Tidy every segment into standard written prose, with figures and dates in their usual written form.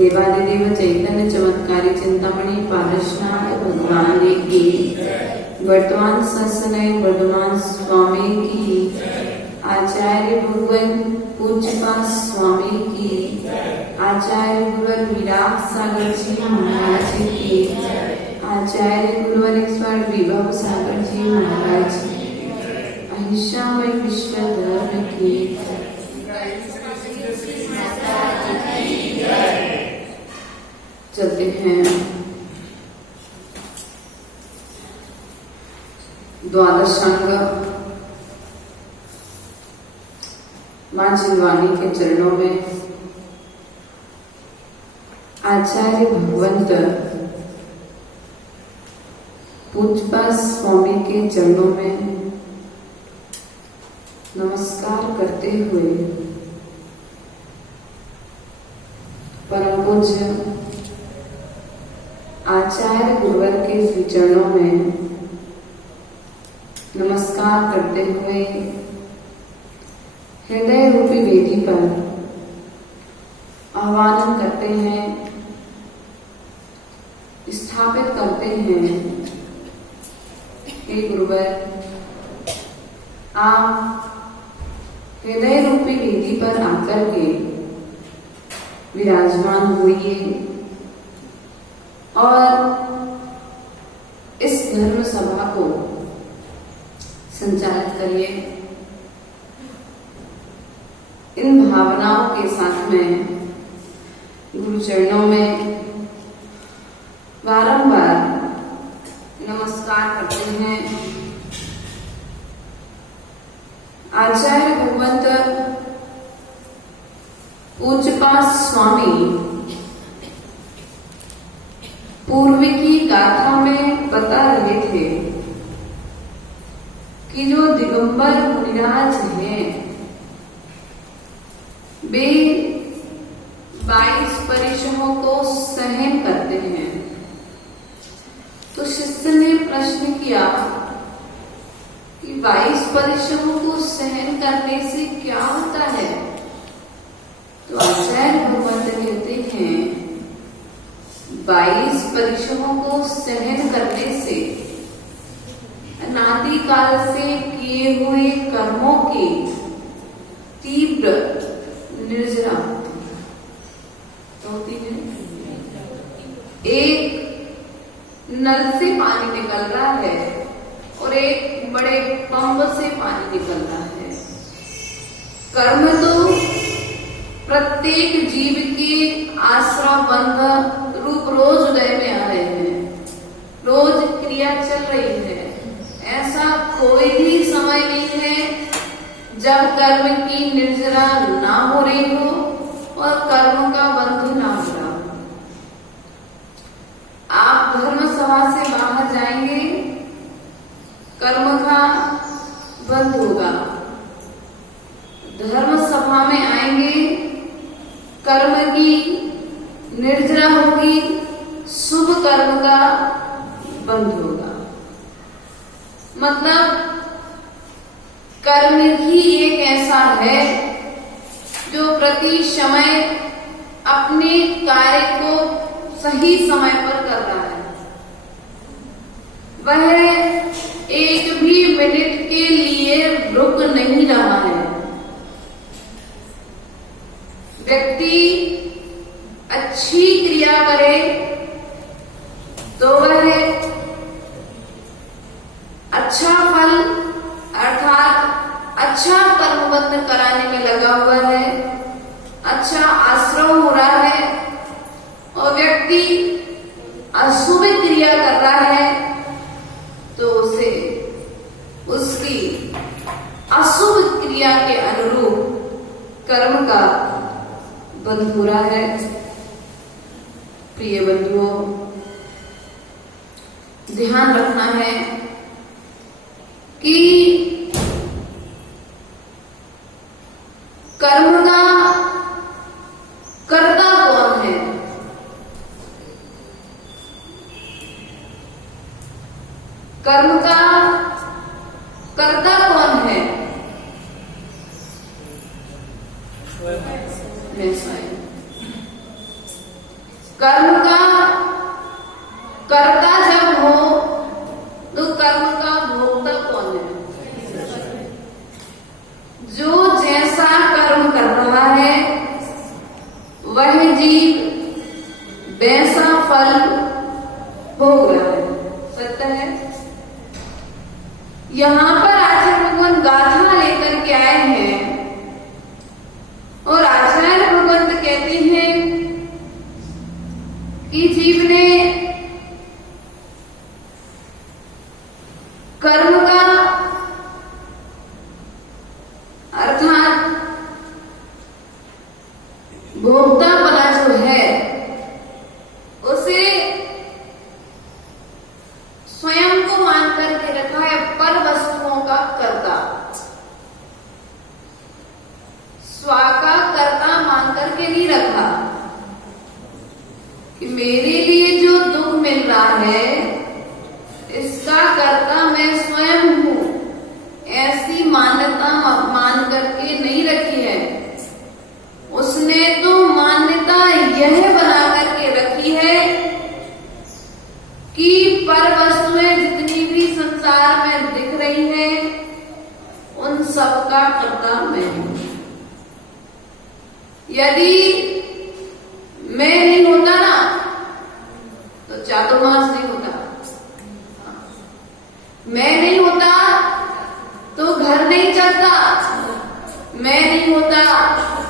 देवादिदेव चैतन्य चमत्कारी चिंतामणि पारसनाथ भगवान की, वर्तमान सत्सनय वर्धमान स्वामी की, आचार्य भगवान पूज्यपाद स्वामी की, आचार्य गुरुवर विराट सागर जी महाराज की, आचार्य गुरुवर विभव सागर जी महाराज की, अहिंसामय विश्व धर्म की। चलते हैं द्वादशांग मां जिनवानी के चरणों में। आचार्य भगवंत पूज्यपाद स्वामी के चरणों में नमस्कार करते हुए परम पूज्य आचार्य गुरुवर के चरणों में नमस्कार करते हुए हृदय रूपी वेदी पर आह्वान करते हैं, स्थापित करते हैं, हे गुरुवर आप हृदय रूपी वेदी पर आकर के विराजमान होइए और इस धर्म सभा को संचालित करिए। इन भावनाओं के साथ में गुरु चरणों में बारंबार नमस्कार करते हैं। आचार्य भगवंत पूज्यपाद स्वामी पूर्व की गाथा में बता रहे थे कि जो दिगंबर मुनिराज हैं वे 22 परिश्रमों को सहन करते हैं। तो शिष्य ने प्रश्न किया कि 22 परिश्रमों को सहन करने से क्या होता है? तो आचार्य भगवंत कहते हैं 22 परिश्रमों को सहन करने से अनादि काल से किए हुए कर्मों की तीव्र निर्जरा होती है। एक नल से पानी निकल रहा है और एक बड़े पंप से पानी निकल रहा है। कर्म तो प्रत्येक जीव के आश्रा बंध रूप रोज उदय में आ रहे हैं, रोज क्रिया चल रही है। ऐसा कोई भी समय नहीं है जब कर्म की निर्जरा ना हो रही हो और कर्म का बंधु ना हो रहा हो। आप धर्म सभा से बाहर जाएंगे, कर्म का बंध होगा। धर्म सभा सभा में आएंगे, कर्म की निर्जरा होगी, शुभ कर्म का बंध होगा। मतलब कर्म ही एक ऐसा है जो प्रति समय अपने कार्य को सही समय पर कर रहा है। वह एक भी मिनट के लिए रुक नहीं रहा है। व्यक्ति अच्छी क्रिया करे तो वह अच्छा फल अर्थात अच्छा कर्मबंध कराने में लगा हुआ है, अच्छा आश्रम हो रहा है। और व्यक्ति अशुभ क्रिया कर रहा है तो उसे उसकी अशुभ क्रिया के अनुरूप कर्म का बंध हो रहा है। प्रिय बंधुओं, ध्यान रखना है कि कर्म का कर्ता कौन है। कर्म का कर्ता कौन है? मैं स्वयं। कर्म का कर्ता जब हो तो कर्म का भोक्ता कौन है? जो जैसा कर्म कर रहा है वह जीव वैसा फल भोग रहा है। सत्य है। यहाँ पर आचार्य भगवान गाथा लेकर के आए हैं और आचार्य भगवान कहते हैं कि जीव ने कर्म का अर्थात भोक्ता बना जो है उसे स्वयं को मान करके रखा है पर वस्तुओं का कर्ता, स्व का कर्ता मान करके नहीं रखा कि मेरे लिए जो दुख मिल रहा है इसका कर्ता मैं स्वयं हूं। ऐसी मान्यता मान करके नहीं रखी है। उसने तो मान्यता यह बना करके रखी है कि पर वस्तुएं जितनी भी संसार में दिख रही है उन सब का कर्ता मैं हूं। यदि मैं नहीं होता ना तो चातुर्मास नहीं होता, मैं नहीं होता तो घर नहीं चलता, मैं नहीं होता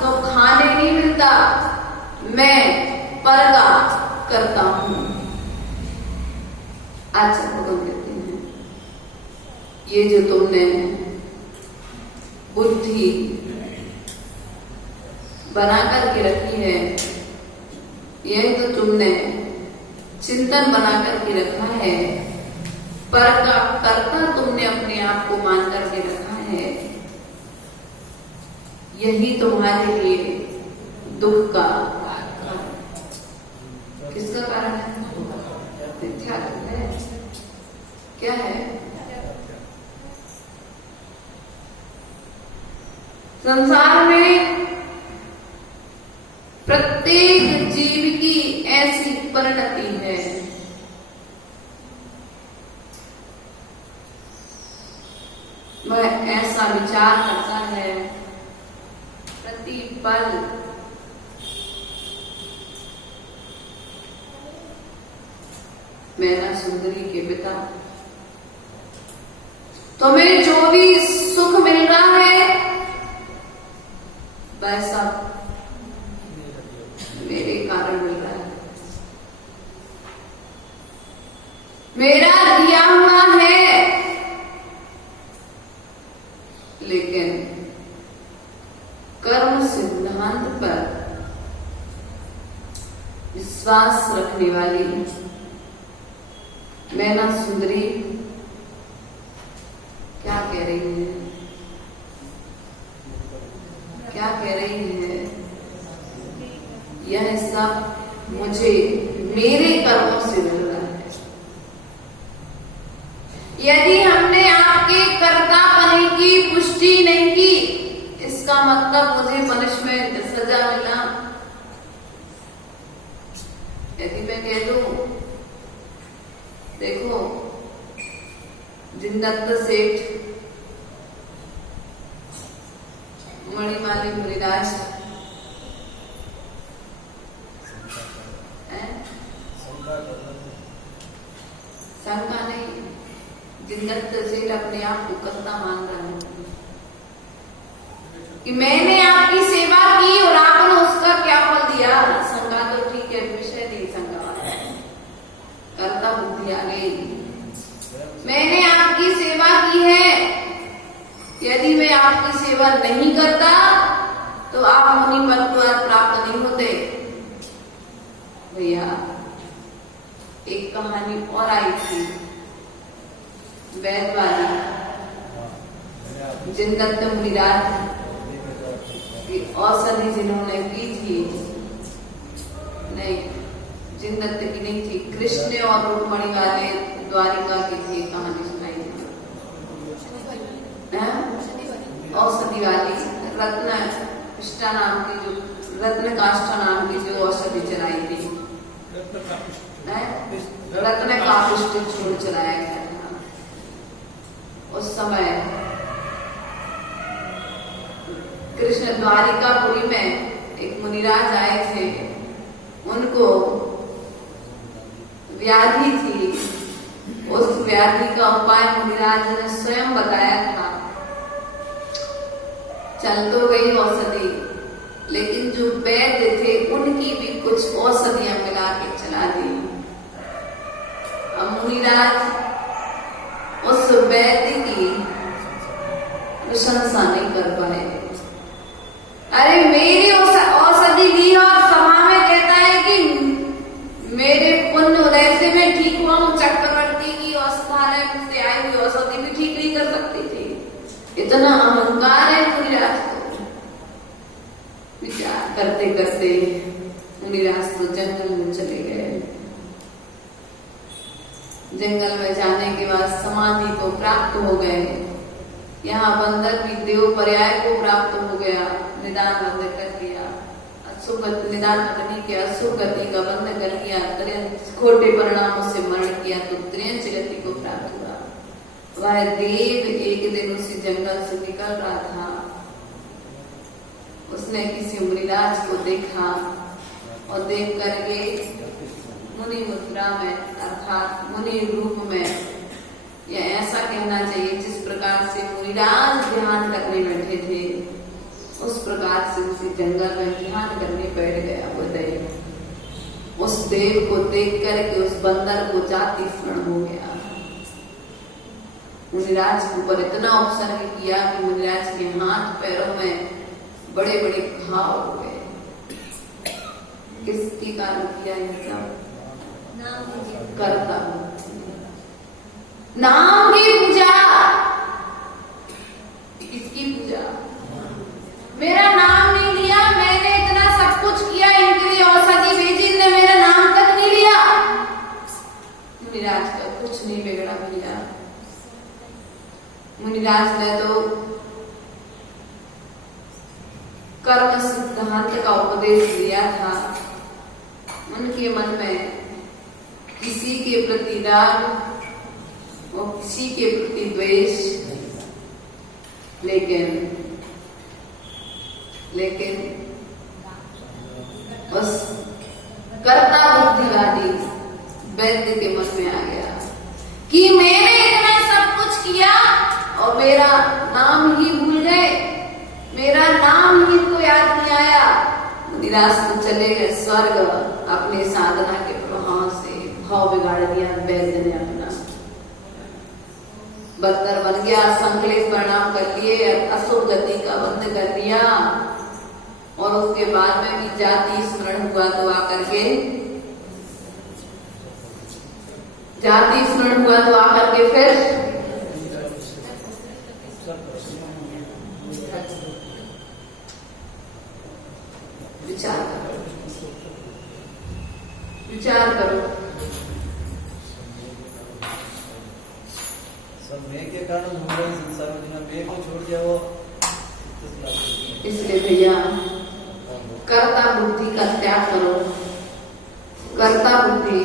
तो खाने नहीं मिलता। मैं पर का करता हूं। आचार्य भगवान कहते हैं ये जो तुमने बुद्धि बना करके रखी है, यह तो तुमने चिंतन बना करके रखा है, पर का कर्ता तुमने अपने आप को मान करके रखा है। यही तुम्हारे लिए दुख का किसका कारण है? मिथ्या है। क्या है? संसार में प्रत्येक जीव की ऐसी परिणति है वह ऐसा विचार करता है प्रतिपल मेरा सुंदरी के पिता तुम्हें जो भी सुख मिल रहा है वह सब मेरे कारण मिल रहा है, मेरा दिया हुआ है। लेकिन कर्म सिद्धांत पर विश्वास रखने वाली मैना सुंदरी क्या कह रही है? क्या कह रही है, यह सब मुझे मेरे कर्मों से मिल रहा है। यदि हमने आपके कर्तापन की पुष्टि नहीं की, इसका मतलब मुझे पनिशमेंट, सजा मिला। यदि मैं कह दूं, देखो जिनदत्त सेठ, मणिमाली मुनिराज, शंका नहीं, जिनदत्त सेठ अपने आप को कर्ता मान रहा है कि मैंने आपकी सेवा की और आपने उसका क्या फल दिया। शंका तो ठीक है, विषय नहीं शंका, कर्ता बुद्धि आ गई। मैंने आपकी सेवा की है, यदि मैं आपकी सेवा नहीं करता तो आप मुनि पद प्राप्त नहीं होते। भैया एक कहानी और आई थी, वैद वाली, जिनदत्त मुनिराज की औषधि जिन्होंने पी थी, नहीं जिनदत्त की नहीं थी, कृष्ण और रुक्मणी वाले द्वारिका की थी, कहानी सुनाई थी। औषधि वाली रत्न नाम की, जो रत्न काष्ठा नाम की जो औषधि चलाई थी, रत्न काष्ठ छोड़ चलाया गया था। उस समय कृष्ण द्वारिकापुरी में एक मुनिराज आए थे, उनको व्याधि थी। उस व्याधि का उपाय मुनिराज ने स्वयं बताया था। चल तो गई औषधि, लेकिन जो वैद्य थे उनकी भी कुछ औषधियां मिला के चला दी। अब मुनिराज उस वैद्य की प्रशंसा नहीं कर पाए। अरे मेरी औषधि ली और सभा में कहता है कि मेरे पुण्य उदय से मैं ठीक हुआ हूं, चक्रवर्ती की औषधालय से आई हुई औषधि भी ठीक नहीं कर सकती थी। इतना अहंकार है मुनिराज को। विचार करते करते मुनिराज तो जंगल में चले गए। जंगल में जाने के बाद समाधि को प्राप्त हो गए। यहाँ बंदर भी देव पर्याय को प्राप्त हो गया, निदान बंद कर दिया, निदान बंद नहीं किया, सुगति का बंद कर दिया, खोटे परिणामों से मरण किया तो त्रियंच गति को प्राप्त हुआ। वह देव एक दिन उसी जंगल से निकल रहा था, उसने किसी मुनिराज को देखा और देख करके मुनि मुद्रा में अर्थात मुनि रूप में, या ऐसा कहना चाहिए जिस प्रकार से मुनिराज ध्यान करने बैठे थे, उस प्रकार से उसी जंगल में ध्यान करने बैठ गया वो देव। उस देव को देख करके उस बंदर को जाति स्मरण हो गया। मुनिराज के ऊपर इतना उपसर्ग किया कि मुनिराज के हाथ पैरों में बड़े बड़े घाव हो गए। किसके कारण किया यह सब? करता नाम की पूजा। किसकी पूजा? मेरा नाम नहीं लिया, मैंने इतना सब कुछ किया, इनके लिए औषधि भेजी, ने मेरा नाम तक नहीं लिया। मुनिराज का कुछ नहीं बिगड़ा भैया। मुनिराज ने तो कर्म सिद्धांत का उपदेश दिया था। उनके मन में किसी के प्रति राग और किसी के प्रति द्वेष, लेकिन उस कर्ता बुद्धिवादी वैद्य के मन में आ गया कि मैंने इतना सब कुछ किया और मेरा नाम ही भूल गए, मेरा नाम ही इनको याद नहीं आया। मुनिराज तो चले गए स्वर्ग, अपने साधना के प्रभाव से भाव बिगाड़ दिया वैद्य ने अपना। बंदर बन गया, संकलित परिणाम कर लिए, अशुभ गति का बंद कर दिया। और उसके बाद में भी जाति स्मरण हुआ तो आकर के फिर विचार करो, विचार करो। सब मैं के कारण हम लोग संसार में बिना मैं को छोड़ दिया वो। इसलिए भैया कर्ता बुद्धि का त्याग करो। कर्ता बुद्धि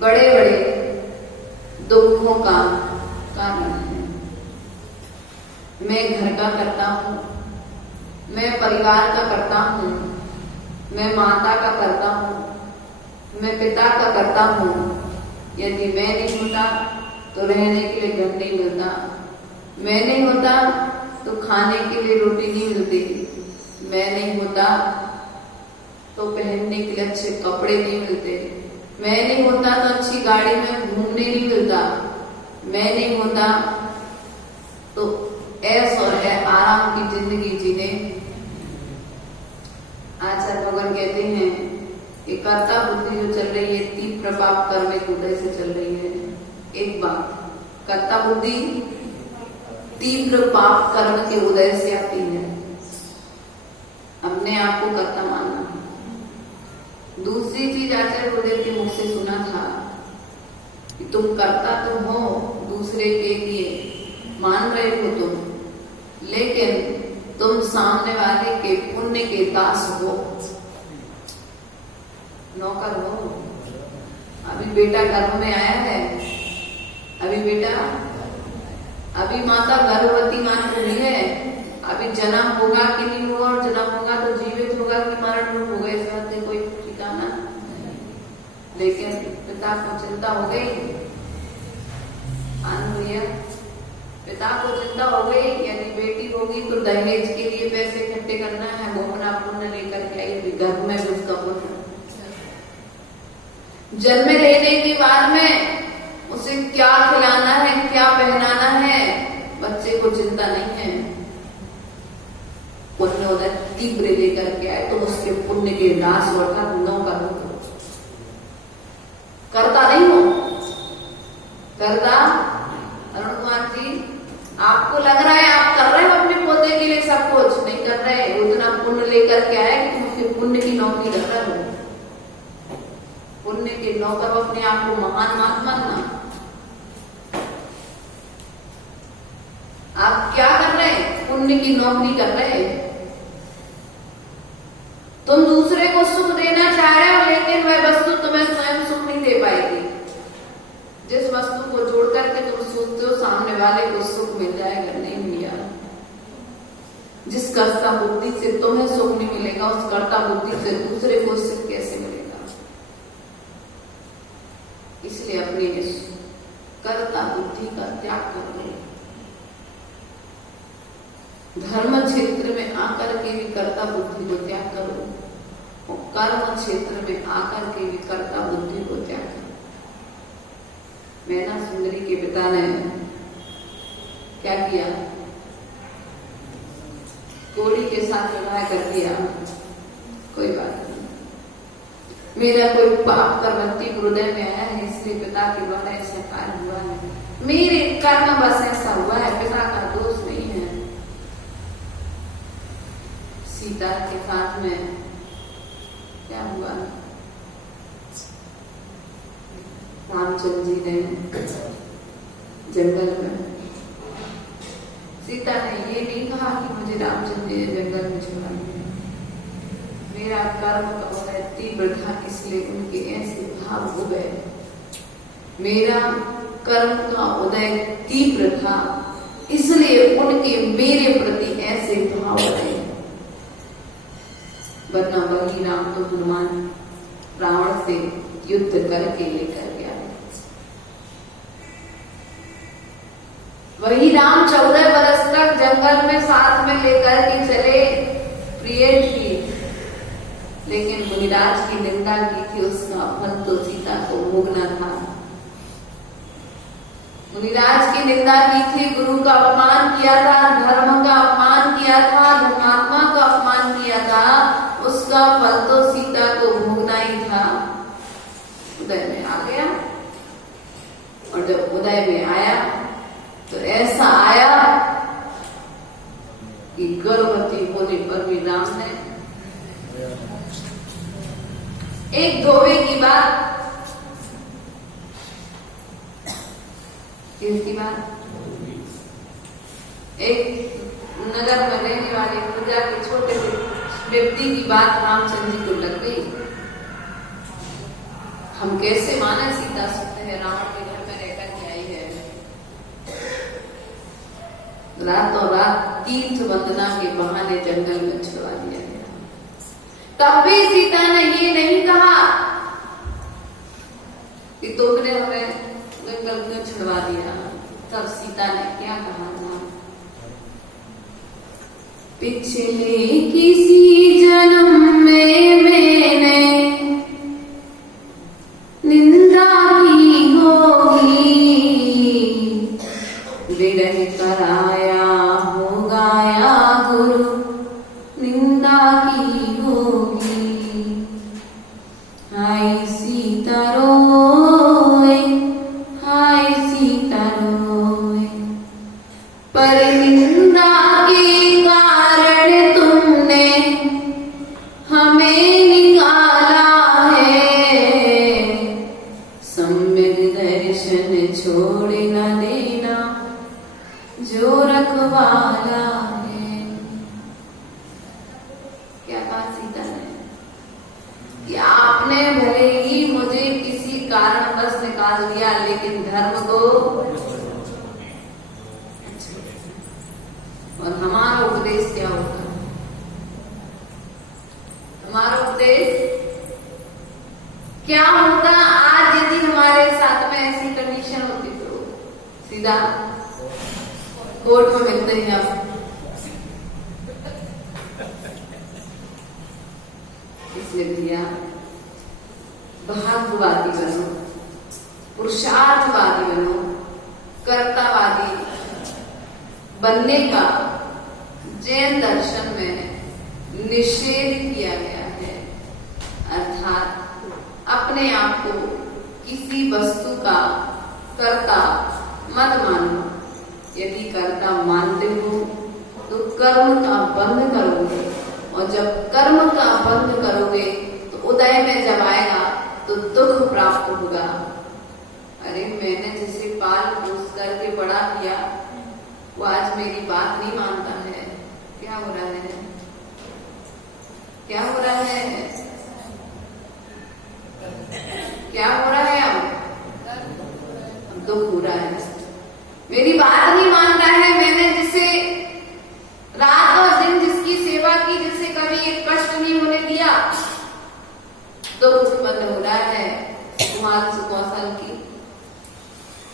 बड़े बड़े दुखों का कारण है। मैं घर का करता हूँ, मैं परिवार का करता हूँ, मैं माता का करता हूँ, मैं पिता का करता हूँ। यदि मैं नहीं होता तो रहने के लिए घर नहीं मिलता, मैं नहीं होता तो खाने के लिए रोटी नहीं मिलती, मैं नहीं होता तो पहनने के लिए अच्छे कपड़े नहीं मिलते, मैं नहीं होता तो अच्छी गाड़ी में घूमने नहीं मिलता, मैं नहीं होता तो ऐश और आराम की जिंदगी जीने। आचार्य भगवान कहते हैं कि कर्ता बुद्धि जो चल रही है तीव्र पाप कर्म के उदय से चल रही है। एक बात, कर्ता बुद्धि तीव्र पाप कर्म के उदय से आती है। अपने आप को कर्ता मानना है। दूसरी चीज आचार्य गुरुदेव के मुख से सुना था कि तुम कर्ता तो हो दूसरे के लिए, मान रहे हो तुम, लेकिन तुम सामने वाले के पुण्य के दास हो, नौकर हो। अभी बेटा गर्भ में आया है, अभी माता गर्भवती मान रही है, अभी जन्म होगा कि नहीं होगा, और जन्म होगा तो जीवित होगा कि मरण रूप होगा, इस बात से कोई ठिकाना। लेकिन पिता को चिंता हो गई, पिता को चिंता हो गई, यदि बेटी होगी तो दहेज के लिए पैसे इकट्ठे करना है, वो अपना पुण्य लेकर के आई, गर्भ में उसका पुण्य। जन्म लेने के बाद में उसे क्या खिलाना है, क्या पहनाना है, बच्चे को चिंता नहीं है। पुण्य उदय तीव्र लेकर के आए तो उसके पुण्य के दास वर्ता नौकर हो, करता नहीं हो। करता अरुण कुमार जी, आपको लग रहा है आप कर रहे हो अपने पोते के लिए सब कुछ, नहीं कर रहे। उतना पुण्य लेकर के आए कि तुम उसके पुण्य की नौकरी कर रहे हो। पुण्य के नौकर अपने आप को महान मत मानना। आप क्या कर रहे हैं? पुण्य की नौकरी कर रहे हैं। तुम दूसरे को सुख देना चाह रहे हो, लेकिन वह वस्तु तुम्हें स्वयं सुख नहीं दे पाएगी। जिस वस्तु को जोड़ करके तुम सोचते हो सामने वाले को सुख मिल जाएगा, नहीं मिलेगा। जिस कर्ता बुद्धि से तुम्हें सुख नहीं मिलेगा, उस कर्ता बुद्धि से दूसरे को सुख कैसे मिलेगा? इसलिए अपनी इस कर्ता बुद्धि का त्याग कर लो। धर्म क्षेत्र में आकर के भी कर्ता बुद्धि को त्याग करो, और कर्म क्षेत्र में आकर के भी कर्ता बुद्धि को त्याग करो। मैना सुंदरी के पिता ने क्या किया? कोड़ी के साथ विवाह कर दिया। कोई बात नहीं, मेरा कोई पाप कर्मवती हृदय में आया है, इसलिए पिता के द्वारा ऐसा कार्य हुआ है। मेरे कर्म बस ऐसा हुआ है, पिता का दोष नहीं है। सीता के साथ में क्या हुआ? रामचंद्र जी ने जंगल में, सीता ने ये नहीं कहा कि मुझे रामचंद्र जी ने जंगल में छोड़ा दिया। मेरा कर्म का उदय तीव्र था, इसलिए उनके ऐसे भाव हो गए। मेरा कर्म का उदय तीव्र था, इसलिए उनके मेरे प्रति ऐसे भाव रहे। वरना वही राम तो हनुमान रावण से युद्ध करके लेकर गया। वही राम 14 बरस तक जंगल में साथ में लेकर के चले, प्रिय थी, लेकिन मुनिराज की निंदा की थी, उसका फल तो सीता को भोगना था। मुनिराज की निंदा की थी, गुरु का अपमान किया था, धर्म का अपमान किया था, धर्मात्मा का अपमान किया था, उसका फल तो सीता को भोगना ही था। उदय में आ गया, और जब उदय में आया तो ऐसा आया कि गर्भवती होने पर भी राम ने एक धोबे की बात, किसकी बात? एक नगर में रहने वाले प्रजा के छोटे से व्यक्ति की बात रामचंद्र जी को लग गई। हम कैसे माने सीता सकते हैं रावण के घर में रहकर के आई है। रातों रात तीर्थ वंदना के बहाने जंगल में छुड़वा दिया गया। तब भी सीता ने ये नहीं कहा कि तुमने हमें जंगल क्यों छुड़वा दिया। तब सीता ने क्या कहा था? पिछले किसी जन्म में मैंने निंदा की होगी, विरह कराया होगा या गुरु निंदा की होगी। हाय सीता रोए, हाय सीता रोए, पर निंदा के कारण तुमने हमें निकाला है। सम्यक दर्शन छोड़ न देना जो रखवाला है। क्या कहा सीता ने कि आपने भले ही मुझे किसी कारणवश निकाल दिया, लेकिन धर्म को, और हमारा उपदेश क्या होगा? हमारा उपदेश क्या होता? आज यदि हमारे साथ में ऐसी कंडीशन होती तो सीधा कोर्ट में मिलते हैं। आप इसलिए भैया भाग्यवादी बनो, पुरुषार्थवादी बनो, कर्तावादी बनने का जैन दर्शन में निषेध किया गया है। अर्थात अपने आप को किसी वस्तु का कर्ता मत मानो। यदि कर्ता मानते हो तो कर्म का बंध करोगे, और जब कर्म का बंध करोगे तो उदय में जब आएगा तो दुख प्राप्त होगा। अरे मैंने जिसे पाल पोस करके बड़ा किया वो आज मेरी बात नहीं मानता है। क्या हो रहा है? क्या हो रहा है? क्या हो रहा है? अब दुख हो रहा है। मेरी बात नहीं मान रहा है। मैंने जिसे रात और दिन जिसकी सेवा की, जिसे कभी एक कष्ट नहीं होने दिया, दुख उत्पन्न हो रहा है। तुम्हारे से कौन